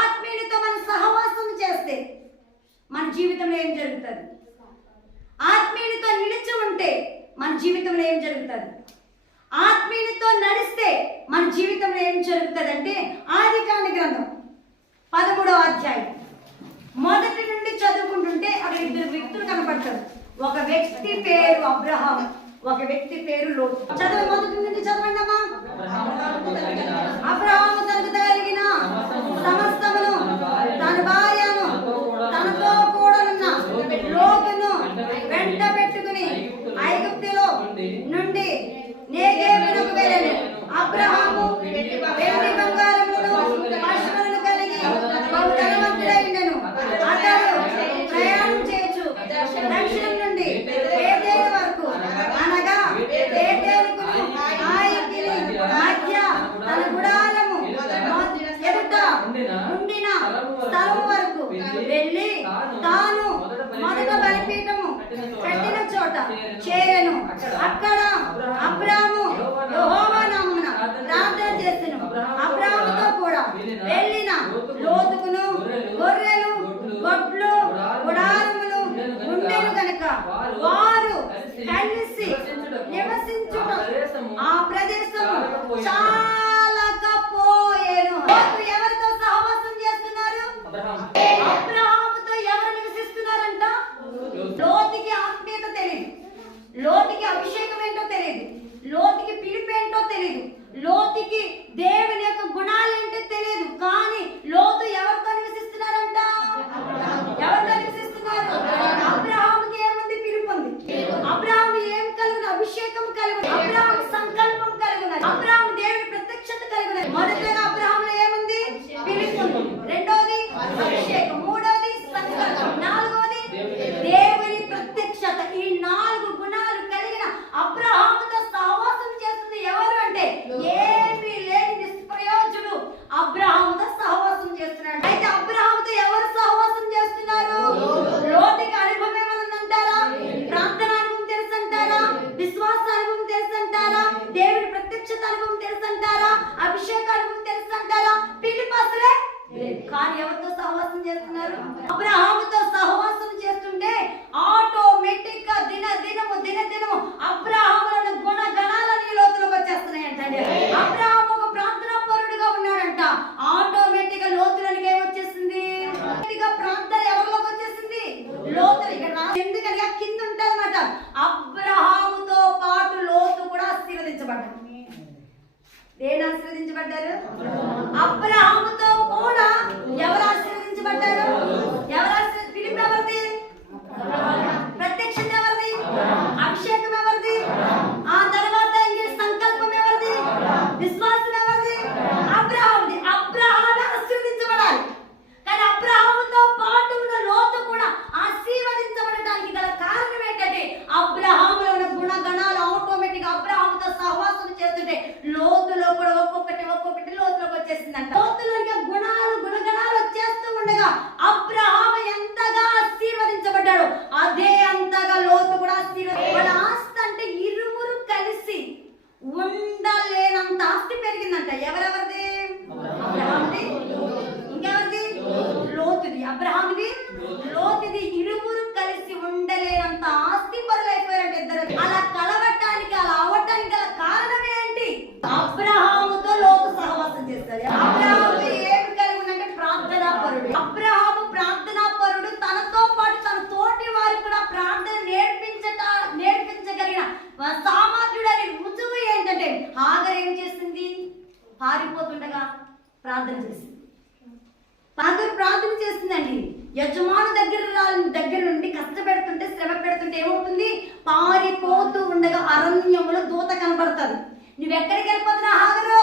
ఆత్మీయుడితో మనం సహవాసం చేస్తే మన జీవితంలో ఏం జరుగుతుంది? ఆత్మీయుడితో నిలిచి ఉంటే మన జీవితంలో ఏం జరుగుతుంది? ఆత్మీయుడితో నడిస్తే మన జీవితంలో ఏం జరుగుతుంది అంటే ఆది కాని గ్రంథం పదమూడవ అధ్యాయం. మొదటి నుండి చదువుకుంటుంటే అక్కడ ఇద్దరు వ్యక్తులు కనపడతారు. ఒక వ్యక్తి పేరు అబ్రహం ఒక వ్యక్తి పేరు లోతు. చదువు మొదటి నుండి చదవండి అమ్మా అబ్రహం அப்புறம் அவங்க ప్రార్థన చేసింది. పాదర్ ప్రార్థన చేసిందండి యజమాను దగ్గర దగ్గర నుండి కష్టపెడుతుంటే శ్రమ పెడుతుంటే ఏమవుతుంది? పారిపోతూ ఉండగా అరణ్యంలో దూత కనబడుతుంది. నువ్వెక్కడికి వెళ్ళిపోతున్నా హాగరు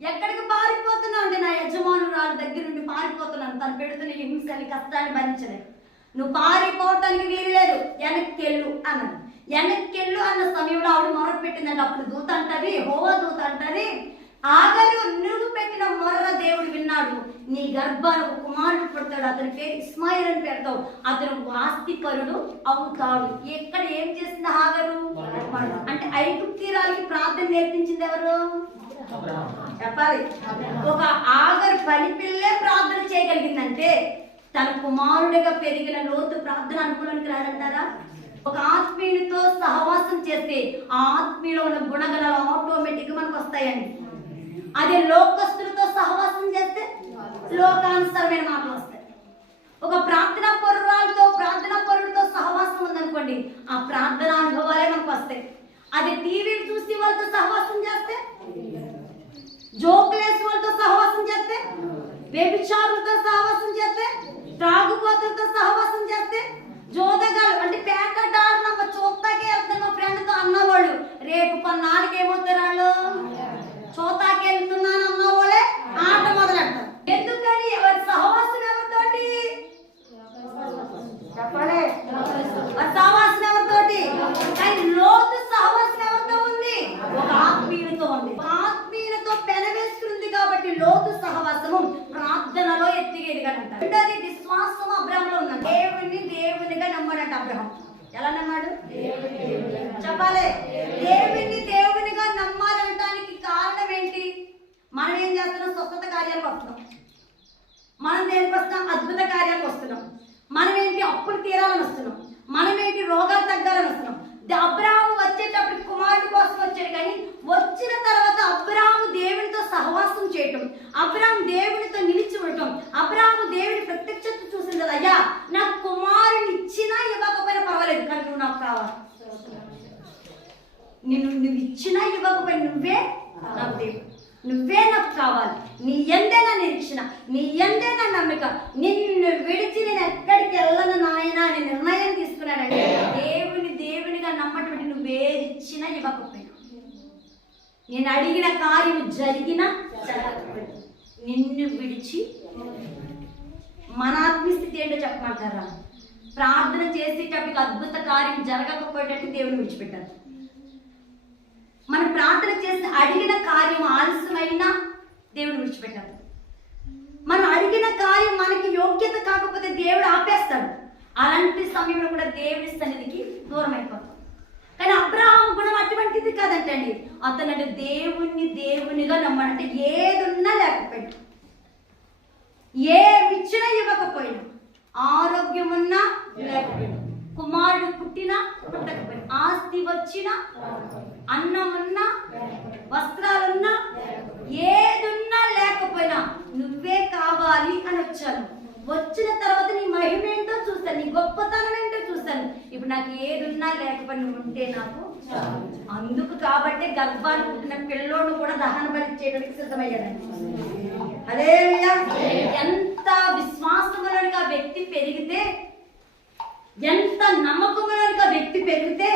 ఎక్కడికి పారిపోతున్నావు అంటే నా యజమానురాలు దగ్గర నుండి పారిపోతున్నాను. తను పెడుతున్న హింసని కష్టాన్ని భరించలేదు. నువ్వు పారిపోవటానికి వీల్లేదు. వెనక్కి వెళ్ళు అన్నది. వెనక్కి వెళ్ళు అన్న సమయంలో ఆవిడ మొరపెట్టిందండి అప్పుడు దూత అంటది హోవా దూత అంటది ఆగరు నువ్వు పెట్టిన మొర్ర దేవుడు విన్నాడు. నీ గర్భాలకు కుమారుడు పుడతాడు. అతని పేరు ఇస్మాయిల్ అని పెడతావు అతను వాస్తికరుడు అవుతాడు. ఎక్కడ ఏం చేసింది ఆగరు అంటే ఐగుప్తీరాలకి ప్రార్థన నేర్పించింది ఎవరు? చెప్పాలి. ఒక ఆగరు పని పిల్లే ప్రార్థన చేయగలిగిందంటే తన కుమారుడిగా పెరిగిన లోతు ప్రార్థన అనుకూలానికి రాడంటారా ఒక ఆత్మీయునితో సహవాసం చేస్తే ఆ ఆత్మీయులో ఉన్న గుణగణాలు ఆటోమేటిక్గా మనకు వస్తాయండి. అదే లోకస్తులతో సహవాసం చేస్తే లోకానుసరమైన మాటలు వస్తాయి. ఒక ప్రార్థన పరురాలతో ప్రార్థన పరుడితో సహవాసం ఉందనుకోండి ఆ ప్రార్థన అనుభవాలే మనకు వస్తాయి. అదే టీవీలు చూసి వాళ్ళతో సహవాసం చేస్తే జోకులేసి వాళ్ళతో సహవాసం చేస్తే వ్యభిచారులతో సహవాసం చేస్తే త్రాగుపోతులతో సహవాసం చేస్తే జోదగాలు అంటే ప్యాకెట్ ఆడినమ్మ చూస్తాకే వెళ్తాను మా ఫ్రెండ్తో అన్నవాళ్ళు రేపు కొన్నాళ్ళకి ఏమవుతారు వాళ్ళు? చూతాకి వెళ్తున్నాను అన్నవాళ్ళే ఆట మొదలెడతారు ఎందుకని ఎవరి సహవాసం ఎవరితోటి చెప్పలే మరి సహవాసం ఎవరితోటి కానీ లోతు సహవాసం ఎవరితో ఉంది ఒక ఆత్మీయులతో ఉంది ఒక ఆత్మీయులతో పెనవేసుకుంది కాబట్టి లోతు సహవాసము ప్రార్థనలో ఎత్తిగేదిగానంట రెండోది విశ్వాసం అబ్రహంలో ఉంది దేవుని దేవునిగా నమ్మాడంట అబ్రహం ఎలా నమ్మాడు చెప్పాలి దేవుని దేవునిగా నమ్మాలనటానికి కారణం ఏంటి మనం ఏం చేస్తున్నాం స్వస్థత కార్యాలకు వస్తున్నాం మనం దేనికి వస్తున్నాం అద్భుత కార్యాలకు వస్తున్నాం మనం ఏంటి అప్పులు తీరాలని వస్తున్నాం మనం ఏంటి రోగాలు తగ్గాలని వస్తున్నాం ద- అబ్రాహాము వచ్చేటప్పుడు కుమారుడు కోసం వచ్చాడు కానీ వచ్చిన తర్వాత అబ్రాహాము దేవునితో సహవాసం చేయటం అబ్రాహాము దేవునితో నిలిచి ఉండటం అబ్రాహాము దేవుని ప్రత్యక్షత చూసింది కదా అయ్యా నా కుమారుని ఇచ్చినా ఇవ్వకపోయినా పర్వాలేదు కానీ నువ్వు నాకు కావాలి నిన్ను నువ్వు ఇచ్చినా ఇవ్వకపోయినా నువ్వే నాకు దేవుడు నువ్వే నాకు కావాలి నీ ఎందే నా నిరీక్షణ నీ ఎందే నా నమ్మిక నిన్ను విడిచి నేను ఎక్కడికి వెళ్ళను నాయన అని నిర్ణయం తీసుకున్నాడంటే దేవుని దేవునిగా నమ్మటువంటి ఇవ్వకపోయినా నేను అడిగిన కార్యం జరిగిన జరగకపోయినా నిన్ను విడిచి మన ఆత్మస్థితి ఏంటో చెప్పమంటారా? ప్రార్థన చేసేటప్పుడు అద్భుత కార్యం జరగకపోయేటట్టు దేవుని విడిచిపెట్టారు. మనం ప్రార్థన చేసి అడిగిన కార్యం ఆలస్యమైనా దేవుడు విడిచిపెట్టారు. మనం అడిగిన కార్యం మనకి యోగ్యత కాకపోతే దేవుడు ఆపేస్తాడు. అలాంటి సమయంలో కూడా దేవుడి సన్నిధికి దూరం అయిపోతాం కానీ అబ్రహాం గుణం అటువంటిది కాదంటండి. అతను అంటే దేవుణ్ణి దేవునిగా నమ్మాడంటే ఏదున్నా లేకపోయినా ఏమిచ్చినా ఇవ్వకపోయినా ఆరోగ్యం ఉన్నా లేకపోయినా కుమారుడు పుట్టినా పుట్టకపోయినా ఆస్తి వచ్చినా అన్నం ఉన్నా వస్త్రాలున్నా ఏదున్నా లేకపోయినా నువ్వే కావాలి అని వచ్చాను వచ్చిన తర్వాత నీ మహిమ ఏంటో చూస్తాను నీ గొప్పతనం ఏంటో చూస్తాను. ఇప్పుడు నాకు ఏదున్నా లేకపోయినా ఉంటే నాకు అందుకు కాబట్టి గర్భాన్ని పుట్టిన పిల్లోడు కూడా దహన బలి చేయడానికి సిద్ధమయ్యాడు. అదే ఎంత విశ్వాసములనుగా వ్యక్తి పెరిగితే ఎంత నమ్మకములనుగా వ్యక్తి పెరిగితే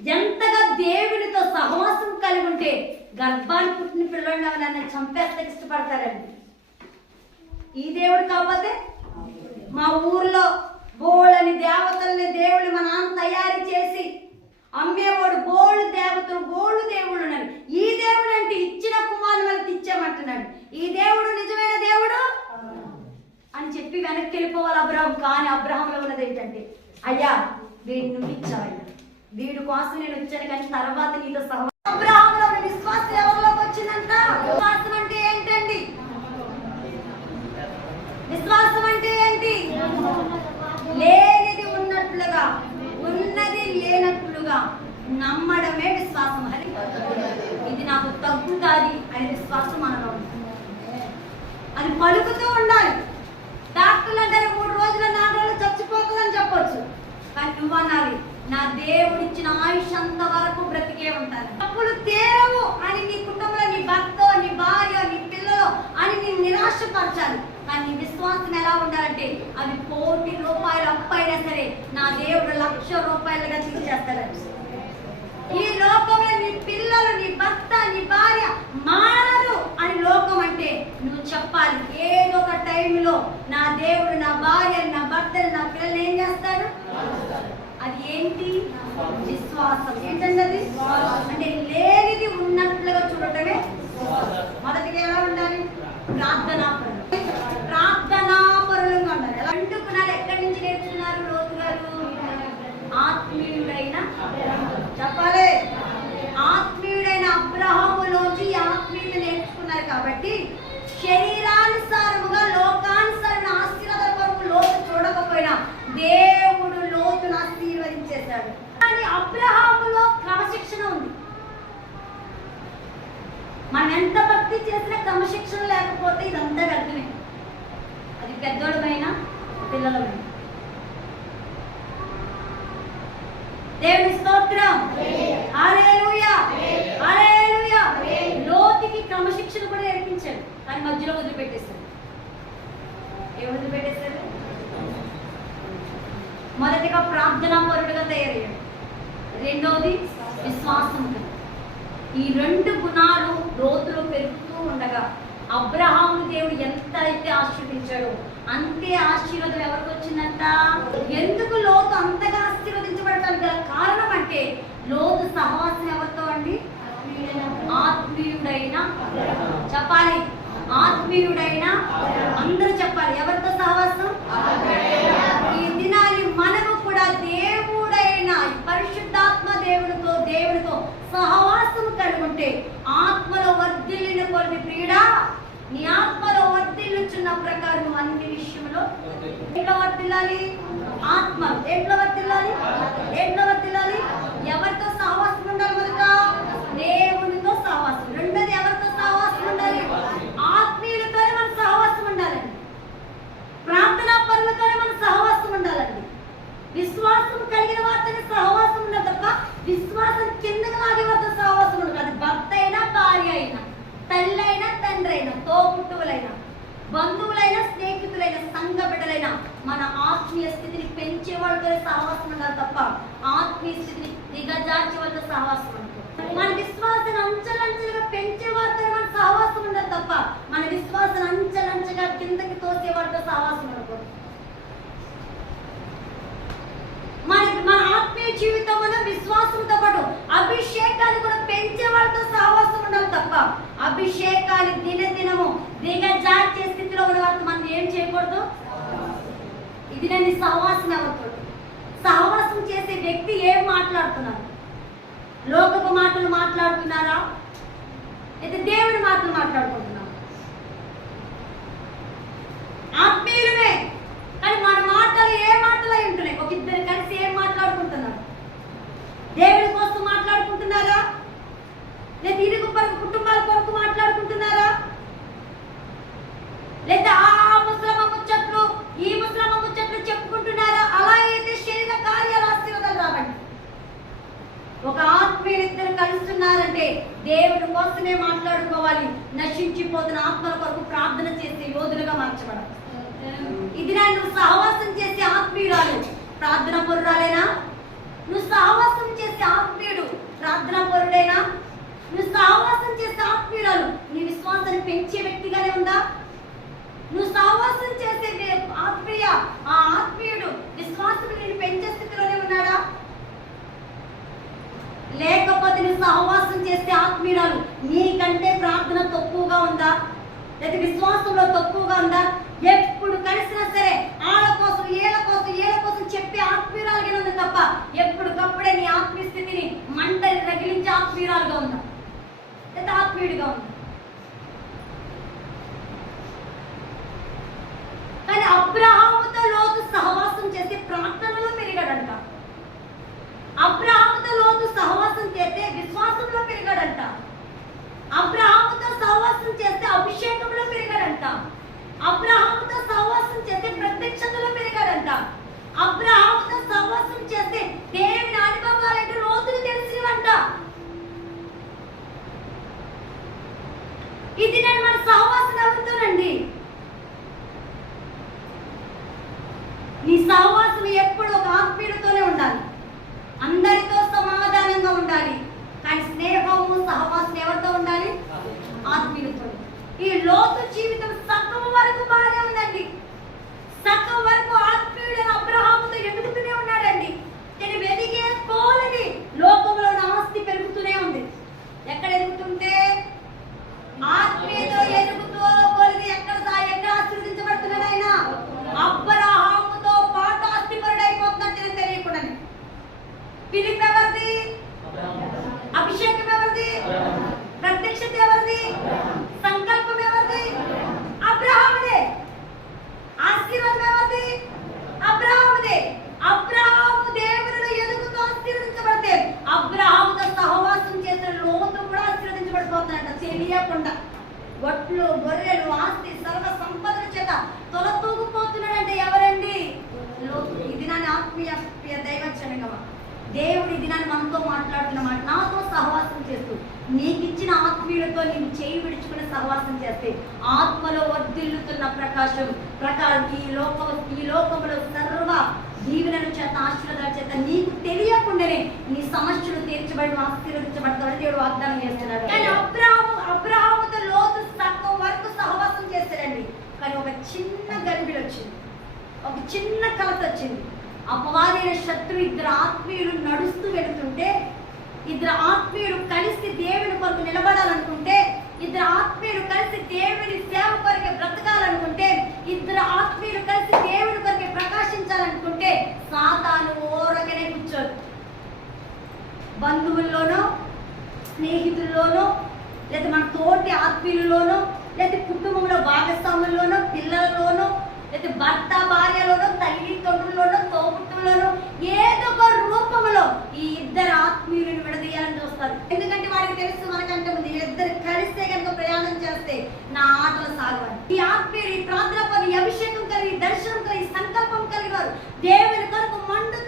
ఎంతగా దేవునితో సహవాసం కలిగి ఉంటే గర్భాన్ని పుట్టిన పిల్లలు ఎవరైనా చంపేస్తే ఇష్టపడతారండి. ఈ దేవుడు కాకపోతే మా ఊర్లో బోళ్ళని దేవతల్ని దేవుళ్ళు మా నాన్న తయారు చేసి అమ్మేవాడు బోళ్ళు దేవతలు బోళ్ళు దేవుళ్ళు ఉన్నారు. ఈ దేవుడు అంటే ఇచ్చిన కుమారుని మనకి ఇచ్చామంటున్నాడు ఈ దేవుడు నిజమైన దేవుడు? అని చెప్పి వెనక్కి వెళ్ళిపోవాలి అబ్రహం. కానీ అబ్రహంలో ఉన్నది ఏంటంటే అయ్యా వీడిని నువ్వు ఇచ్చావయ్యా. వీడి కోసం నేను వచ్చాను కానీ తర్వాత నీతో సహ అబ్రహంలో ఉన్న విశ్వాసం ఎవరిలోకి వచ్చిందంట విశ్వాసం అంటే ఏంటండి విశ్వాసం అంటే ఏంటి లేనిది ఉన్నట్లుగా ఉన్నది లేనట్లుగా నమ్మడమే విశ్వాసం అని ఇది నాకు తగ్గుతాది అనే విశ్వాసం మనలో అది పలుకుతూ ఉండాలి. డాక్టర్లు అంటారు మూడు రోజులు నాలుగు రోజులు చచ్చిపోతుందని చెప్పొచ్చు. కానీ నువ్వు అనాలి నా దేవుడిచ్చిన ఆయుష్ అంత వరకు బ్రతికే ఉంటాను అప్పుడు తేరవు అని నీ కుటుంబంలో నీ భర్త నీ భార్య నీ పిల్లలు అని నీ నిరాశపరచాలి కానీ నీ విశ్వాసం ఎలా ఉండాలంటే అది కోటి రూపాయలు అప్పైనా సరే నా దేవుడు లక్ష రూపాయలుగా తీసేస్తాడు ఈ లోకంలో నీ పిల్లలు నీ భర్త నీ భార్య మారరు అని లోకం అంటే నువ్వు చెప్పాలి. ఏదో ఒక టైంలో నా దేవుడు నా భార్య నా భర్త నా పిల్లలు ఏం చేస్తారు? అది ఏంటి? విశ్వాసం. ఏంటంటే అంటే లేనిది ఉన్నట్లుగా చూడటమే. మొదటిగా ఎలా ఉండాలి? ప్రార్థనా చెప్పాలి. ఆత్మీయుడైన అబ్రహాములోంచి ఆత్మీయులు నేర్చుకున్నారు కాబట్టి శరీరానుసారముగా లోకానుసరణ ఆశీర్వాదాల కొరకు లోతు చూడకపోయినా దేవుడు లోతును ఆశీర్వదించేశాడు. కానీ అబ్రహాములో క్రమశిక్షణ ఉంది. మనం ఎంత భక్తి చేసినా క్రమశిక్షణ లేకపోతే ఇదంతా అర్థమే అది పెద్దోడమైనా పిల్లలమైనా. లోతుకి క్రమశిక్షణ కూడా నేర్పించాడు కానీ మధ్యలో వదిలిపెట్టేశాడు ఏ వదిలిపెట్టేశాడు మొదటిగా ప్రార్థనా పరుడుగా తయారయ్యాడు. రెండవది విశ్వాసం. ఈ రెండు గుణాలు లోతులో పెరుగుతూ ఉండగా అబ్రహాము దేవుడు ఎంత అయితే ఆశీర్వదించాడో అంతే ఆశీర్వాదం ఎవరికి వచ్చిందంట? ఎందుకు లోతు అంతగా ఆశీర్వదించబడటానికి కారణం అంటే లోతు సహవాసం ఎవరితో అండి ఆత్మీయుడైన చెప్పాలి. ఆత్మీయుడైన అందరూ చెప్పాలి. ఎవరితో సహవాసం? ఈ దినాన్ని మనము కూడా దేవుడైన పరిశుద్ధాత్మ దేవుడితో దేవుడితో సహవాసం కలుగుంటే ఆత్మలో వర్ధిల్లిన కొన్ని ప్రియుడా నీ ఆత్మలో వర్తిల్లుచున్న ప్రకారం అన్ని విషయంలో ఎట్లా వర్తిల్లాలి ఆత్మ ఎట్లా వర్తిల్లాలి ఎట్లా వర్తిల్లాలి ఎవరితో సహవాసం ఉండాలి మొదట దేవునితో సహవాసం రెండోది ఎవరితో సహవాసం ఉండాలి ఆత్మీయులతోనే మన సహవాసం ఉండాలండి ప్రార్థనా పరులతోనే మన సహవాసం ఉండాలండి విశ్వాసం కలిగిన వారితోనే సహవాసం ఉండదు తప్ప విశ్వాసం కిందకి లాగే వారితో సహవాసం ఉండదు అది భర్త అయినా భార్య అయినా తల్లి అయినా తండ్రి అయినా తోబుట్టువులైనా బంధువులైన స్నేహితులైన సంఘ బిడ్డలైన మన ఆత్మీయ స్థితిని పెంచే వాళ్ళతోనే సహవాసం ఉండాలి తప్ప ఆత్మీయ స్థితిని దిగజార్చే వాళ్ళతో సహవాసం ఉండదు మన విశ్వాసం అంచెలంచెలుగా పెంచే వారితో మన సహవాసం ఉండదు తప్ప మన విశ్వాసం ఎందుకు తోసేవాడితో సావాసం ఉండకూడదు మన మన ఆత్మీయ జీవితంలో విశ్వాసంతో పాటు అభిషేకాన్ని కూడా పెంచే వాళ్ళతో సహవాసం ఉండాలి తప్ప అభిషేకాన్ని దినదినము దిగజార్చే స్థితిలో ఉన్న వాళ్ళతో మనం ఏం చేయకూడదు? ఇది నేను సహవాసం ఎవరితో? సహవాసం చేసే వ్యక్తి ఏం మాట్లాడుతున్నారు? లోకపు మాటలు మాట్లాడుతున్నారా? అయితే దేవుడి మాటలు మాట్లాడుకుంటున్నారు? ఆత్మీయులమే. కానీ మన మాటలు ఏ మాటలు ఉంటున్నాయి? ఒక ఇద్దరు కలిసి ఏం మాట్లాడుకుంటున్నారు? దేవుడి కోసం మాట్లాడుకుంటున్నారా? లేదా ఇరుగు పొరుగు కుటుంబాల కొరకు మాట్లాడుకుంటున్నారా? లేదా ఆ ముసలమ్మ ముచ్చట్లు ఈ ముసలమ్మ ముచ్చట్లు చెప్పుకుంటున్నారా? అలా అయితే శరీర కార్యాలు ఆశీర్వాదాలు రావండి. ఒక ఆత్మీయులిద్దరు కలుస్తున్నారంటే దేవుడి కోసమే మాట్లాడుకోవాలి. నశించిపోతున్న ఆత్మల కొరకు ప్రార్థన చేసే యోధులుగా మార్చబడాలి. ఇది నా నువ్వు సహవాసం చేసే ఆత్మీయురాలు. ప్రార్థన పొరురాలేనా? నువ్వు సహవాసం చేసే ఆత్మీయుడు. ప్రార్థన పరుడేనా? నువ్వు సహవాసం చేసే ఆత్మీయురాలు. నీ విశ్వాసాన్ని పెంచే వ్యక్తిగానే ఉందా? నువ్వు సహవాసం చేసే ఆత్మీయ ఆ ఆత్మీయుడు విశ్వాసం నేను పెంచే స్థితిలోనే ఉన్నాడా? లేకపోతే నువ్వు సహవాసం చేసే ఆత్మీయురాలు నీకంటే ప్రార్థన తక్కువగా ఉందా? లేదా విశ్వాసంలో తక్కువగా ఉందా? ఎప్పుడు కలిసినా సరే ఆళ్ళ కోసం ఏళ్ళ కోసం ఏళ్ళ కోసం చెప్పే ఆత్మీయురాలుగా ఉంది తప్ప ఎప్పటికప్పుడే నీ ఆత్మీయ స్థితిని మంటని రగిలించే ఆత్మీయురాలుగా ఉందా? లేదా ఆత్మీయుడిగా ఉందా కానీ అబ్రహాముతో లోతు సహవాసం చేసి ప్రార్థనలో పెరిగాడంట అబ్రహాముతో లోతు సహవాసం చేస్తే విశ్వాసంలో పెరిగాడంట అబ్రహాముతో సహవాసం చేస్తే అభిషేకంలో పెరిగాడంట అబ్రహాముతో సహవాసం చేస్తే ప్రత్యక్షతలో పెరిగాడంట అబ్రహాముతో సహవాసం చేస్తే దేవుని అనుభవాలంటే రోజులు తెలిసినవంట ఇది నేను మన సహవాసం అవుతానండి నీ సహవాసం ఎప్పుడు ఒక ఆత్మీయుడితోనే ఉండాలి. అందరితో సమాధానంగా ఉండాలి. కానీ స్నేహము సహవాసం ఎవరితో ఉండాలి? ఆత్మీయులతో ఈ లోతు జీవితం సగం వరకు బాగానే ఉందండి. సగం వరకు ఆత్మీయుడైన అబ్రహాముతో ఎదుగుతూనే ఉన్నాడండి నేను వెదిగే కోలని లోకంలో నా ఆస్తి పెరుగుతూనే ఉంది ఎక్కడ ఎదుగుతుంటే ఆత్మీయతో ఎదుగుతూ కొలిది ఎక్కడ సా- ఎక్కడ ఆశీర్వదించబడుతున్నాడు ఆయన అబ్రహాముతో పాటు ఆస్తిపరుడైపోతున్నట్టు నేను తెలియకుండానే పిలిపి ఎవరిది అభిషేకం ఎవరిది ప్రత్యక్షత ఎవరిది? సంకల్పం ఎవరిది? అబ్రహాముదే. ఆశీర్వాదం ఎవరిది? అబ్రహాముదే. అబ్రహాము దేవునిలో ఎదుగుతూ ఆశీర్వదించబడితే అబ్రహాముతో సహవాసం చేసిన లోతు కూడా ఆశీర్వదించబడిపోతున్నాడు తెలియకుండా వట్లు గొర్రెలు ఆస్తి సర్వ సంపదల చేత తొల తూగుపోతున్నాడంటే ఎవరండి? లోతు. ఈ దినాన్ని ఆత్మీయ ప్రియ దైవచనగమా దేవుడు ఈ దినాన్ని మనతో మాట్లాడుతున్నమాట నాతో సహవాసం చేస్తూ నీకు ఇచ్చిన ఆత్మీయులతో నేను చేయి విడుచుకుని సహవాసం చేస్తే ఆత్మలో వర్ధిల్లుతున్న ప్రకాశం ప్రకాశం ఈ లోక ఈ లోకంలో సర్వ దీవెనల చేత ఆశీర్వాదాల చేత నీకు తెలియకుండానే నీ సమస్యలు తీర్చబడి ఆశీర్వదించబడతాడని దేవుడు వాగ్దానం చేస్తున్నాడు. కానీ అబ్రాహము అబ్రాహముతో లోతు సగం వరకు సహవాసం చేస్తాడండి కానీ ఒక చిన్న గర్భిడి వచ్చింది. ఒక చిన్న కలత వచ్చింది. అపవాదైన శత్రు ఇద్దరు ఆత్మీయులు నడుస్తూ వెళుతుంటే ఇద్దరు ఆత్మీయులు కలిసి దేవుని కొరకు నిలబడాలనుకుంటే ఇద్దరు ఆత్మీయులు కలిసి దేవుని సేవ కొరకే బ్రతకాలనుకుంటే ఇద్దరు ఆత్మీయులు కలిసి దేవుని కొరకే ప్రకాశించాలనుకుంటే సాతాను ఓరగానే కూర్చోదు బంధువుల్లోనో స్నేహితుల్లోనో లేదా మన తోటి ఆత్మీయుల్లోనో లేదా కుటుంబంలో భాగస్వాముల్లోనో పిల్లలలోనో లేదా భర్త భార్యలోనో తల్లి తండ్రుల్లోనో తోబుట్టులోనో ఏదో ఒక రూపంలో ఈ ఇద్దరు ఆత్మీయులను విడదీయాలని చూస్తారు. ఎందుకంటే వాడికి తెలుసు మనకంటే ముందు ఇద్దరు కలిస్తే కనుక ప్రయాణం చేస్తే నా ఆటలు సాగవాలి ఈ ఆత్మీయులు ఈ ప్రార్థన పని అభిషేకం కలిగి దర్శనం కలిగి సంకల్పం కలిగి వారు దేవుని కొరకు మండు